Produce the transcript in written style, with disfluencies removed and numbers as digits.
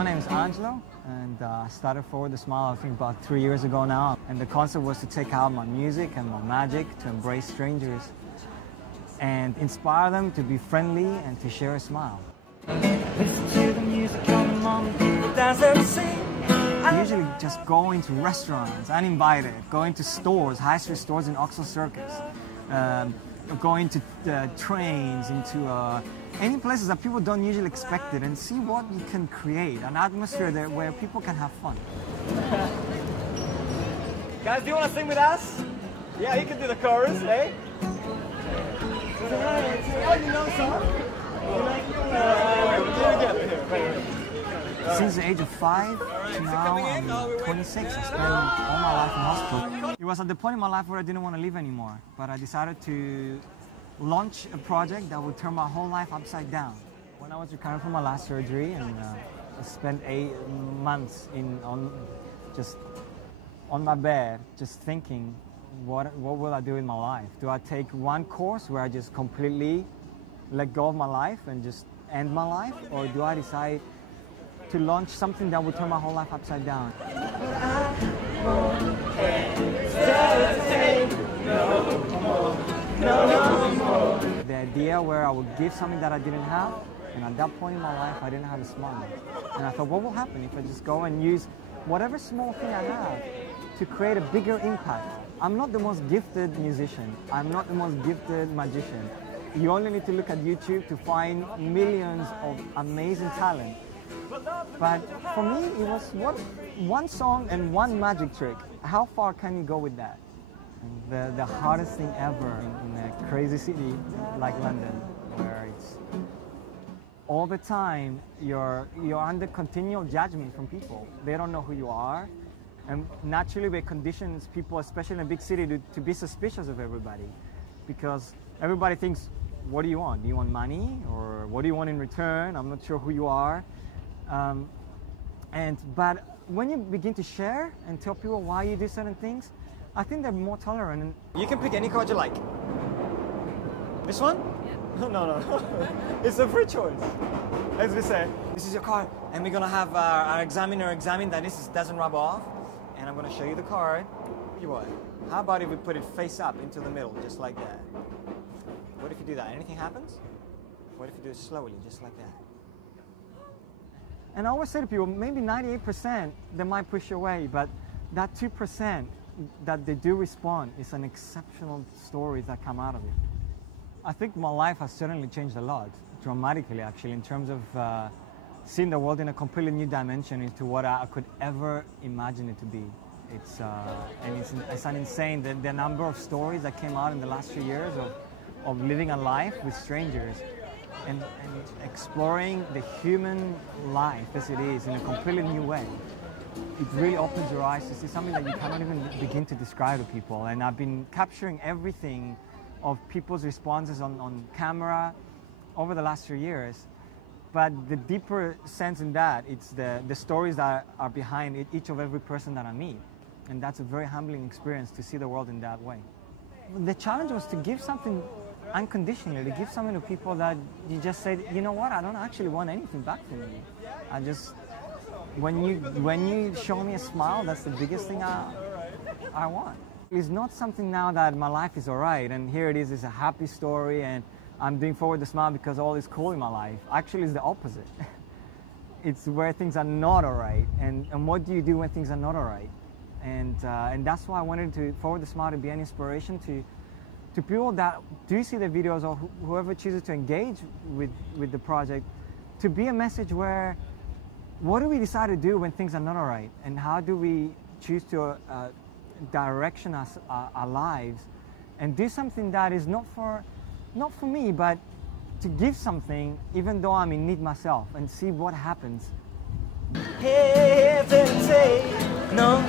My name is Angelo, and I started Forward the Smile, I think, about 3 years ago now. And the concept was to take out my music and my magic to embrace strangers and inspire them to be friendly and to share a smile. Listen to the music on the moment, people dance and sing. I usually just go into restaurants, uninvited, going to stores, high street stores in Oxford Circus, going to trains, into any places that people don't usually expect it, and see what you can create, an atmosphere there where people can have fun. Guys, do you want to sing with us? Yeah, you can do the chorus, eh? Oh, you know the song? Since the age of 5 to now I'm 26, I spent all my life in hospital. It was at the point in my life where I didn't want to live anymore, but I decided to launch a project that would turn my whole life upside down. When I was recovering from my last surgery, and I spent 8 months just on my bed, just thinking, what will I do in my life? Do I take one course where I just completely let go of my life and just end my life, or do I decide to launch something that will turn my whole life upside down? The idea where I would give something that I didn't have, and at that point in my life I didn't have a smile. And I thought, what will happen if I just go and use whatever small thing I have to create a bigger impact? I'm not the most gifted musician. I'm not the most gifted magician. You only need to look at YouTube to find millions of amazing talent. But for me, it was one song and one magic trick. How far can you go with that? The hardest thing ever in a crazy city like London, where it's all the time you're under continual judgment from people. They don't know who you are, and naturally we conditions people, especially in a big city, to be suspicious of everybody, because everybody thinks, what do you want? Do you want money, or what do you want in return? I'm not sure who you are. But when you begin to share and tell people why you do certain things, I think they're more tolerant. And you can pick any card you like. This one? Yeah. No. It's a free choice. As we say, this is your card, and we're gonna have our examiner examine that this doesn't rub off, and I'm gonna show you the card. You what? How about if we put it face up into the middle, just like that? What if you do that? Anything happens? What if you do it slowly, just like that? And I always say to people, maybe 98% they might push you away, but that 2% that they do respond is an exceptional stories that come out of it. I think my life has certainly changed a lot, dramatically actually, in terms of seeing the world in a completely new dimension into what I could ever imagine it to be. It's an insane, the number of stories that came out in the last few years of living a life with strangers and exploring the human life as it is in a completely new way. It really opens your eyes to see something that you cannot even begin to describe to people. And I've been capturing everything of people's responses on camera over the last few years. But the deeper sense in that, it's the stories that are behind each of every person that I meet. And that's a very humbling experience to see the world in that way. The challenge was to give something unconditionally, to give something to people that you just said, you know what, I don't actually want anything back from you. I just, when you show me a smile, that's the biggest thing I want. It's not something now that my life is all right, and here it is, it's a happy story, and I'm doing Forward the Smile because all is cool in my life. Actually, it's the opposite. It's where things are not all right, and what do you do when things are not all right? And that's why I wanted to Forward the Smile to be an inspiration to people that do see the videos, or whoever chooses to engage with the project, to be a message where, what do we decide to do when things are not all right, and how do we choose to direction our lives and do something that is not for me, but to give something even though I'm in need myself, and see what happens. Hesitate no